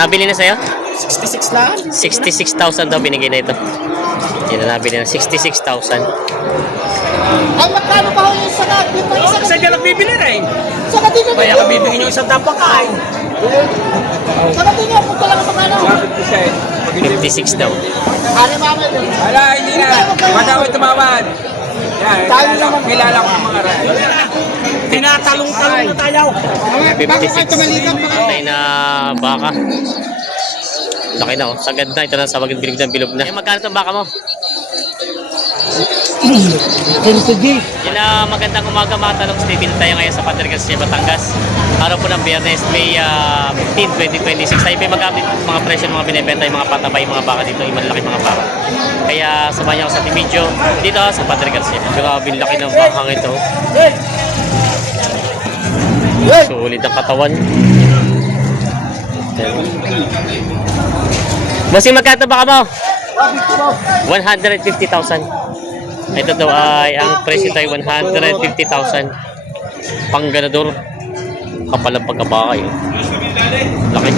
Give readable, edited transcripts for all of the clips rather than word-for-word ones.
Nabili na sa'yo? 66 lang. 66,000 daw binigay na ito. Yan na nabili na. 66,000. Ay, magkano pa ho yung sagat? Yung pa isa Saan ka nagbibili na eh? sagat dito. Kaya ka bibigyan yung isang tapakain. Sagat dito. Punta lang sa magkano. 56 daw. Ano mama yun? Wala, hindi na. Madami tumawad. Yan, kilala ko ang mga rin. Tinatalong-talong na tayo. 56. Patay na baka. Laki na oh. Sagad na. Ito na sa maging bilog na bilog na. Eh, magkano itong baka mo? Yan na magandang umaga mga talong. Stay tayo ngayon sa Padre Garcia, Batangas. Araw po ng Biyernes, May 15, 2026. Tayo pa mag-update mga presyo ng mga binibenta, yung mga patabay, mga baka dito, yung malaki mga baka. Kaya samahan niyo ako sa ating video dito sa Padre Garcia. Grabe laki ng bakang ito. Sulit ang katawan. Bossing, magkano baka mo? 150,000. Ito daw ay ang presyo tayo 150,000. Pangganador. Kapal ang pagkabaka yun. Laki.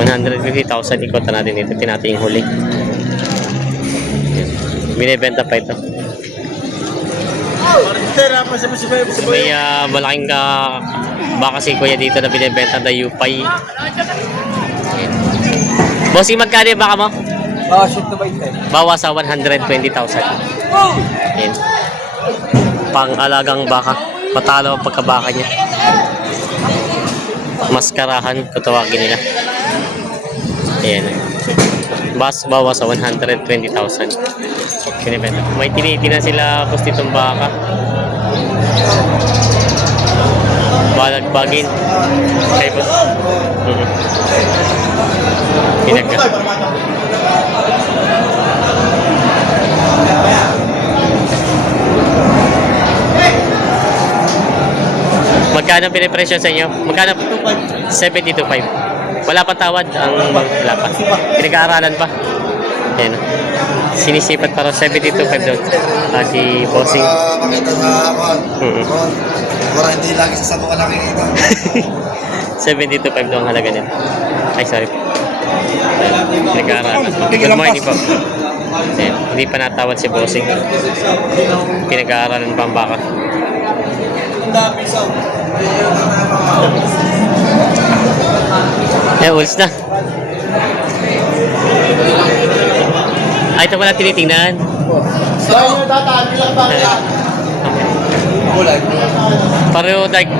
150,000. Ikotan natin ito. Tinating huli. Binibenta pa ito. May malaking baka si kuya dito na binibenta na Yupay. Bossing, magkano yung baka mo? Shoot to bite eh. Bawas sa 120,000. Yan. Pang-alagang baka. Patalo ang pagkabaka niya. Maskarahan, kutawagin nila. Ayan. Bawas sa 120,000. Binibenta. May tinitina sila post itong baka. Balagbagin. Kay boss. Pinagka. Magkano pinipresyo sa inyo? Magkano? 72.5. Wala pa tawad ang wala pa. Pinag-aaralan pa. Ayan. Sinisipat para 72.5 daw. Si Bossing. Makita sa ako. Para hindi lagi sa sabo ka nakikita. 72.5 daw ang halaga nito. Ay, sorry. Pinag-aaralan. Good morning po. Ayan. Hindi pa natawad si Bossing. Pinag-aaralan pa ang baka. Eh, ulis na. Ay, ito pala tinitingnan. Pareho like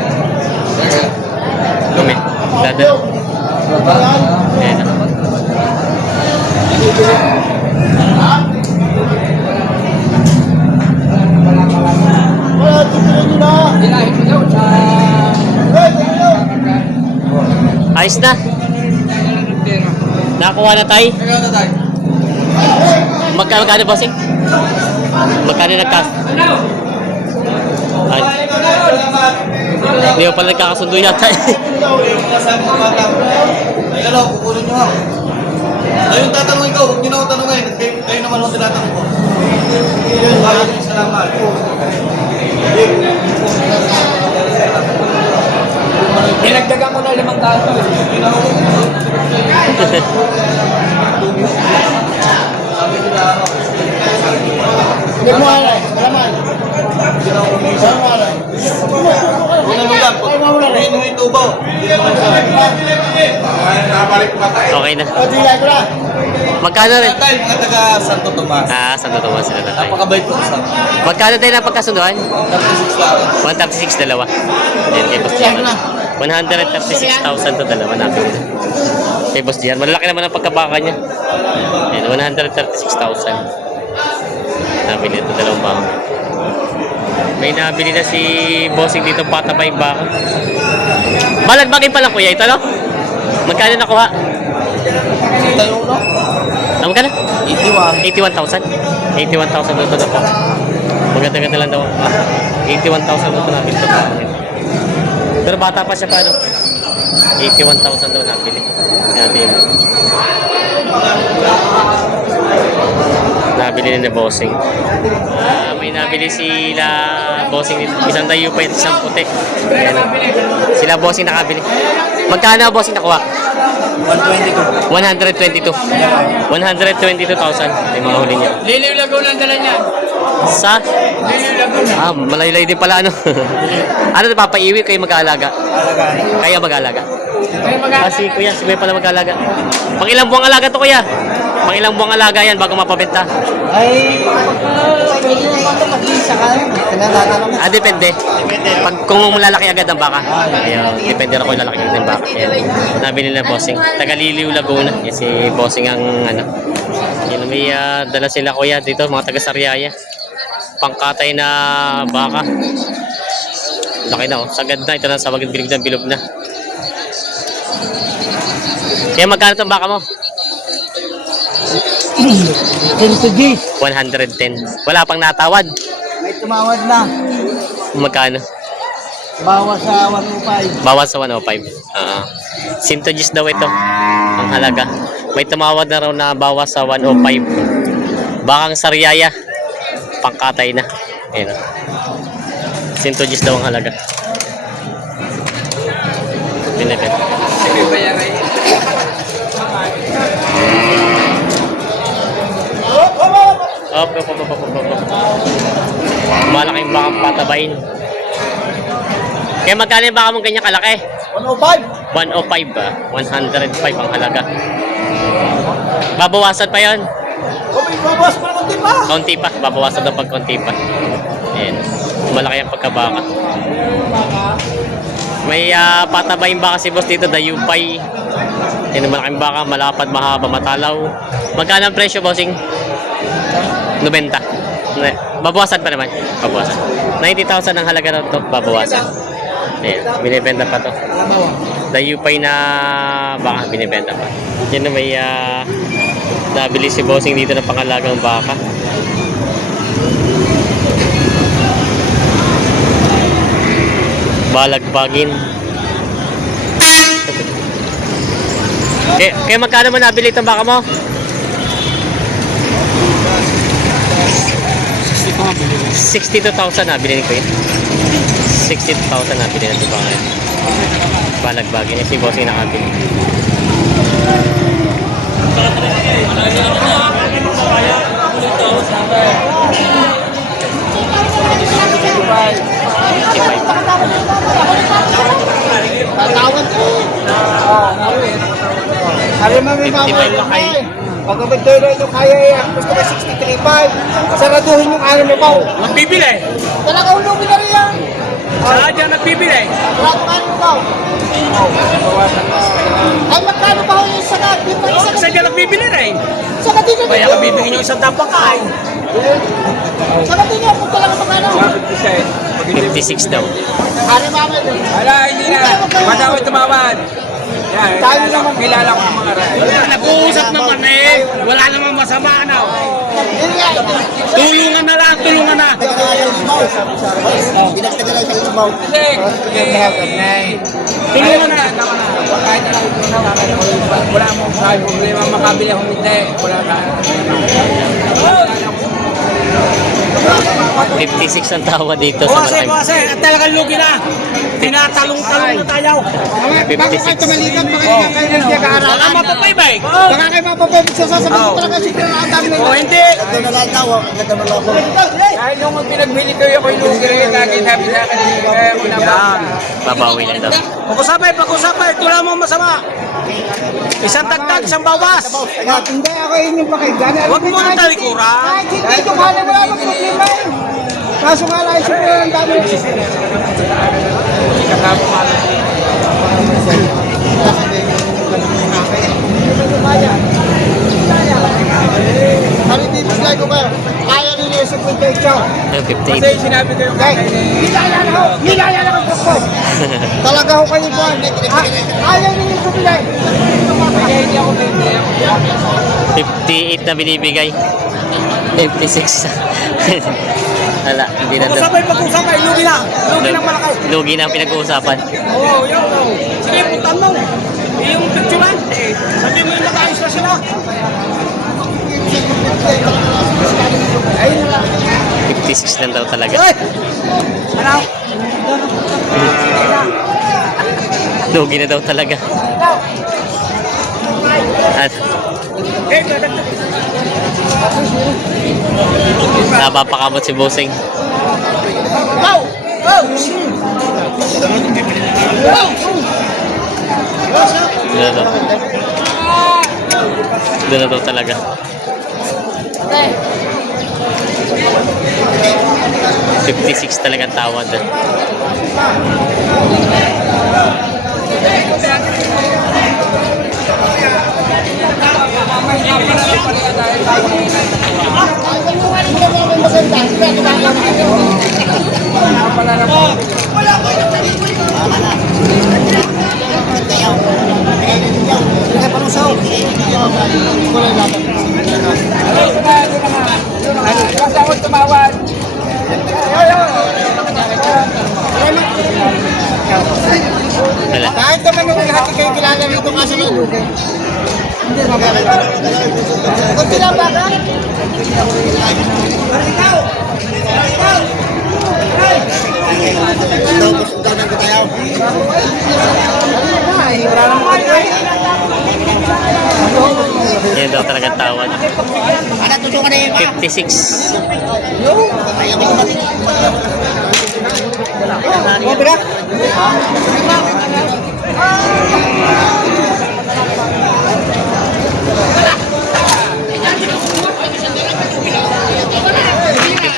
kami. Dada. Ayan na. Ayos na. Nakakuha na tayo. Magkano bossing? Magkano nagkas? Ay. Hindi pa pala nagkakasundo yata. Hello, kukunin nyo ako. Ayun, tatanungin ko. Huwag nyo na ako tanungin. Kayo naman ako tinatanong ko. Salamat. Dinagdagan ko na 5,000. Good morning. Salamat. Okay na. Magkano rin? Tayo mga taga Santo Tomas. Santo Tomas sila na tayo. Napakabait po sa Magkano tayo napagkasunduan? 36 lang. 136 dalawa. Ayan, kay Boss Dian. 136,000 to dalawa natin. Kay Boss Dian. Malalaki naman ang pagkabaka niya. Ayan, 136,000. Nabili ito dalawang baka. May nabili na si Bossing dito patabay baka. Balagbagin pa lang kuya ito, no? Magkano nakuha? Tayo no? Magkano? 81. 81,000. 81,000 doon na po. Maganda-ganda lang daw. 81,000 doon na nabili ito. Pero bata pa siya pa, no? 81,000 daw nabili. Natin. Nabili na Bossing. May nabili sila Bossing dito. Isang tayo pa, isang puti. Ayan. Sila Bossing nakabili. Magkano Bossing nakuha? 122. 122,000. Ay, mga huli niya. Liliw Laguna ang dala niya. Sa? Liliw Laguna. Malaylay din pala, ano? Ano, papaiwi kayo mag-aalaga? Kaya mag-aalaga? Kasi kuya, si Kuya pala mag-aalaga. Pang ilang buwang alaga to, kuya? Pang ilang buwang alaga yan bago mapabenta? Ay, pwede naman ito mag-isa ka. Pinalala naman. Depende. Pag kung malalaki agad ang baka. Ayun, depende rin kung lalaki agad ang baka. Yan. Nabili na bossing. Tagaliliw Laguna. Yan si bossing ang ano. Yan, may dala sila kuya dito, mga taga Sariaya. Pangkatay na baka. Laki na oh. Sagad na. Ito na sa wagin bilog na bilog na. Kaya magkano itong baka mo? 10 110. Wala pang natawad. May tumawad na. Magkano? Bawas sa 105. Bawas sa 105. Sintoges daw ito. Ang halaga. May tumawad na raw na bawas sa 105. Bakang Sariaya. Pangkatay na. Ayan. Sintoges daw ang halaga. Binibet. Op. Malaking bakang patabain. Kaya magkano yung baka mong ganyan kalaki? 105. 105 ba? 105 ang halaga. Babawasan pa yon. Okay, bawas pa naman din pa. Kaunti pa. Babawasan daw pag kaunti pa. Ayan. Malaki ang pagkabaka. May patabain baka si boss dito. Dayupay. Yan ang malaking baka. Malapad, mahaba, matalaw. Magkano ang presyo, bossing? 90. Babawasan pa naman. Babawasan. 90,000 ang halaga na ito. Babawasan. Ayan. Binibenta pa to. Dayupay na baka binibenta pa. Yan na may nabili si bossing dito ng pangalagang baka. Balagbagin. Kaya magkano mo nabili itong baka mo? 62,000 nabili ni Kuya. 62,000 nabili na ito baka yun. Balagbagin. Si bossing nakabili. Tatawad ko. Sabi mo may mamay na kayo. Pag abadero ito kaya gusto ka 63.5. Saraduhin yung ano mo pa. Nagbibili. Talaga ulubin na rin yan. Saan dyan nagbibili? Sarado ka ano pa. Ay magkano ba yung sagat? Saan dyan nagbibili rin? Sagat din Kaya ka bibigyan yung isang tapang kain. Sagat din yung kung talaga magkano. 56 daw. Hari mamay din. Wala, hindi na. Madaway tumawad. Yan, kilala ko ang mga rin. Nag-uusap naman eh. Wala namang masama na. Tulungan na lang, tulungan na. Tulungan na. Kahit na lang ito na, wala mo sa problema makabili akong hindi. Wala ka. 56 ang tawa dito sa malaking. Kasi, at talagang lugi na. Tinatalong-talong na tayo. Bago kayo tumalikan, baka hindi kayo nagkakaaralan. Baka mapapaybay. Baka kayo mapapaybay sa sasabihin ko talaga si Pero ang dami O hindi. Ito na lang daw, ito na lang ako. Dahil nung pinagbili ko yung ko'y lugi rin, lagi sabi sa akin, kaya mo na ba? Babawi lang daw. Pag-usapay, wala mong masama. Isang tagtag, isang bawas. Hindi ako inyong pakinggan. Huwag mo nang talikuran. Kahit hindi ito kala wala nang problema eh. Kaso nga lang, si Pero ang dami. Ano dito slide ko kayo? Kaya ninyo yung 58 siya. Ayun, Kasi 58. sinabi ko yung Okay, nilaya na ako po. Talaga ho kayo po. Kaya ninyo yung bumili. Kaya hindi ako pwede. 58 na binibigay. 56. Wala, hindi na daw. Pag-usapay, lugi na. Lugi ng malaki. Lugi na ang pinag-uusapan. Oo, yun. Sige, putan mo. Yung picturean. Sabi mo yung nakaayos na sila. 56 lang daw talaga. Ano? Lugi na daw talaga. At, napapakamot si Bossing. Doon na daw talaga. $56 talaga tawad. Basta ako tumawad. Wala. Kahit naman nung lahat kayo kilala rito kasi ng lugar. Hindi magalit. Kunti lang ba ka? Yan daw talaga tawad. 56. O, bira?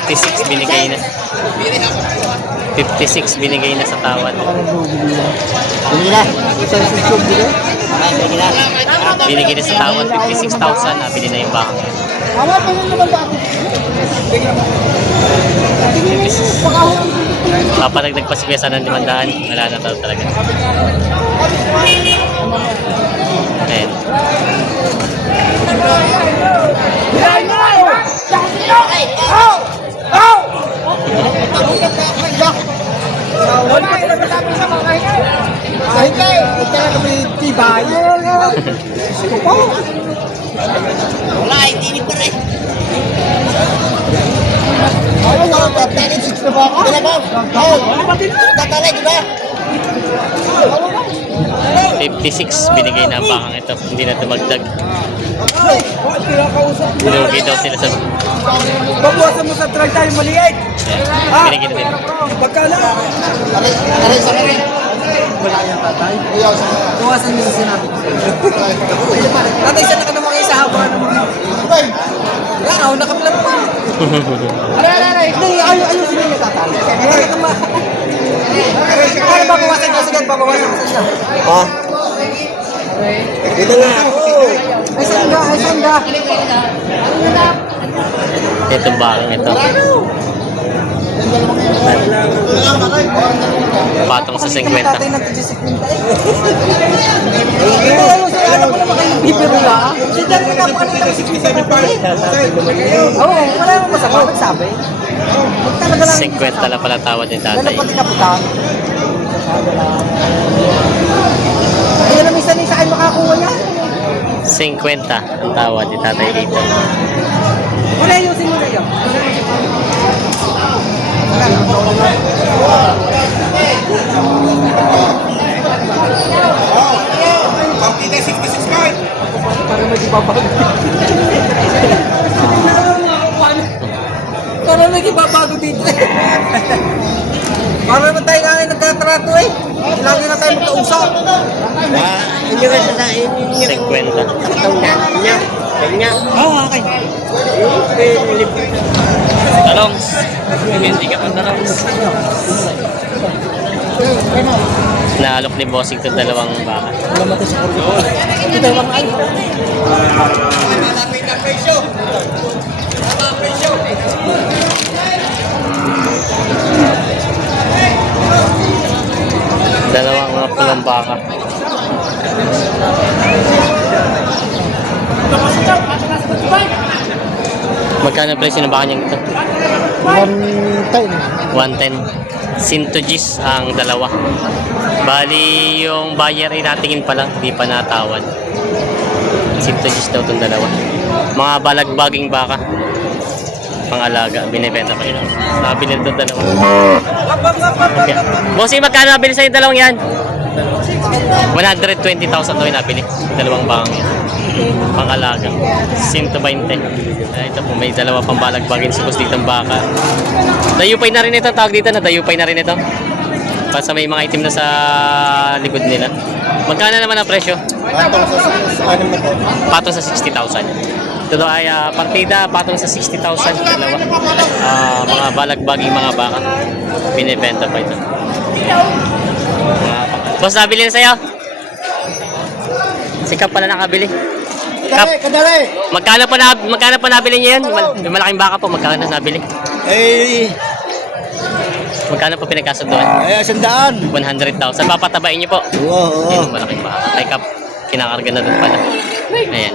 $56 binigay na. 56 binigay na sa tawad. Binigay na sa tawad 56,000 na bili na yung baka. Awa pa rin naman ba ako? Papadagdag pa si Kuya San ng 500. Wala na daw talaga. Ayan. Kahit ka eh, huwag ka na kami tibay. Wala, hindi pa rin. Ano nga, 36 na ba ako? Wala ba? Tatalay, di ba? 56 binigay na ang bakang ito. Hindi na tumagdag. Binugi daw sila sa... Babuwasan mo sa truck tayo maliit. Binigay na din. Pagkala. Aray sa rin. Wala yung tatay. Tuwasan niyo sa sinabi ko. Tatay, saan ka naman kayo sa haba naman? Yan, ako nakaplan pa. Aray. Hindi, ayusin niyo tatay. Aray ka ma. Kaya babawasan niyo. Sige, babawasan mo sa siya. Ha? Dito nga ako. Ay, sanda. Itong bakang ito. Patong sa 50. Tatay ng 50 eh. Ano ko naman kayong bibiro lang? Si Dan mo napakalit ng 67 pa eh. Oo, wala naman masama. Nagsabi. Huwag talaga lang. 50 lang pala tawad ni Ganun tatay. pati kapitan. Kaya na minsan sa akin makakuha niya. 50 ang tawad ni tatay dito. Wala ayusin mo na yun. Pagkita 66 card. Para may ibabago. Para may ibabago dito. Para naman tayo nga nagkatrato eh. Lagi na tayo magkausap. Hindi ka sa 50. Oo, okay. Talongs. Hindi ka pa talongs. Naalok ni Bossing itong dalawang baka. Lamatay sa kurso. Ito dalawang ay. Dalawang mga pulang baka. Magkano presyo ng baka niyang ito? 110. Sintogis ang dalawa. Bali yung buyer ay natingin pa lang, hindi pa natawad. Sintogis daw itong dalawa. Mga balagbaging baka. Pang-alaga, binibenta pa yun. Nakabili itong dalawa. Okay. Bossy, magkano nabili sa'yo yung dalawang yan? 120,000 daw yung nabili. Dalawang bakang yan. Pangalaga. 120. Ito po, may dalawa pang balagbagin sa dito ang baka. Dayupay na rin ito. Tawag dito na dayupay na rin ito. Basta may mga itim na sa likod nila. Magkano naman ang presyo? Patong sa 60,000. Ito daw ay partida, patong sa 60,000. Dalawa. Mga balagbaging mga baka. Binibenta pa ito. Boss, nabili na sa'yo? Si Kap pala nakabili. Kap, Kadali! magkano pa nabili niya yan? May malaking baka po, magkano na nabili? Eh, Magkano pa pinagkasunduan? 100. 100,000. Papatabain niyo po. Oo. Yan, malaking baka. Kay Kap, kinakarga na doon pala. Ayan.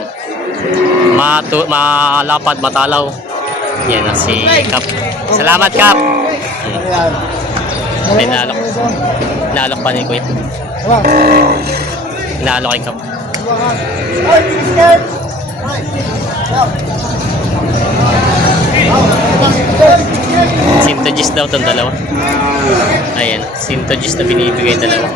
Malapad, matalaw. Yan na si Kap. Salamat, Kap. Ay, naalok. Naalok pa ni Kuya. Naalok kay Kap. Sintoges daw itong dalawa. Ayan, sintoges na binibigay dalawa.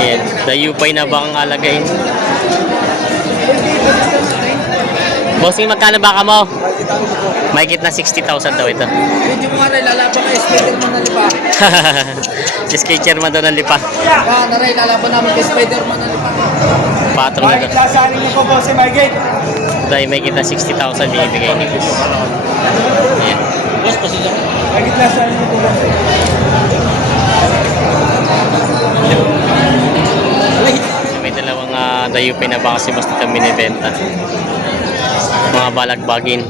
Ayan, dayupay na bang alagayin? Bossing, magkano baka mo? Mahigit na 60,000 daw ito. Hindi mo nga rin, lalaban kay Spider-Man na lipa. Si Skate Chairman daw ng lipa. Naray, lalaban namin kay Spider-Man na lipa. Patong na daw. Lasanin niyo po po si Margate. Dahil mahigit na 60,000 binibigay ni Boss. Ayan. Margate, lasanin niyo po po. May dalawang dayupay na baka si Boss dito binibenta. Mga balagbagin.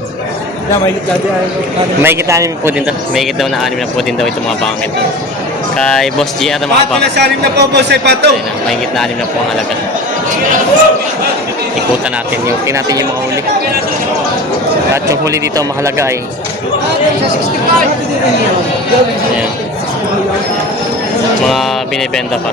Margate, lasanin. May kitanim po din to. May daw na 6 na po din daw itong mga bangang ito. Kay Boss GR na mga bangang. Lasanin na po po si Pato. Ayun na, may na 6 na po ang halaga. Ikutan natin yung, tingnan natin yung mga huli. At yung huli dito mahalaga ay ayan. Mga binibenta pa.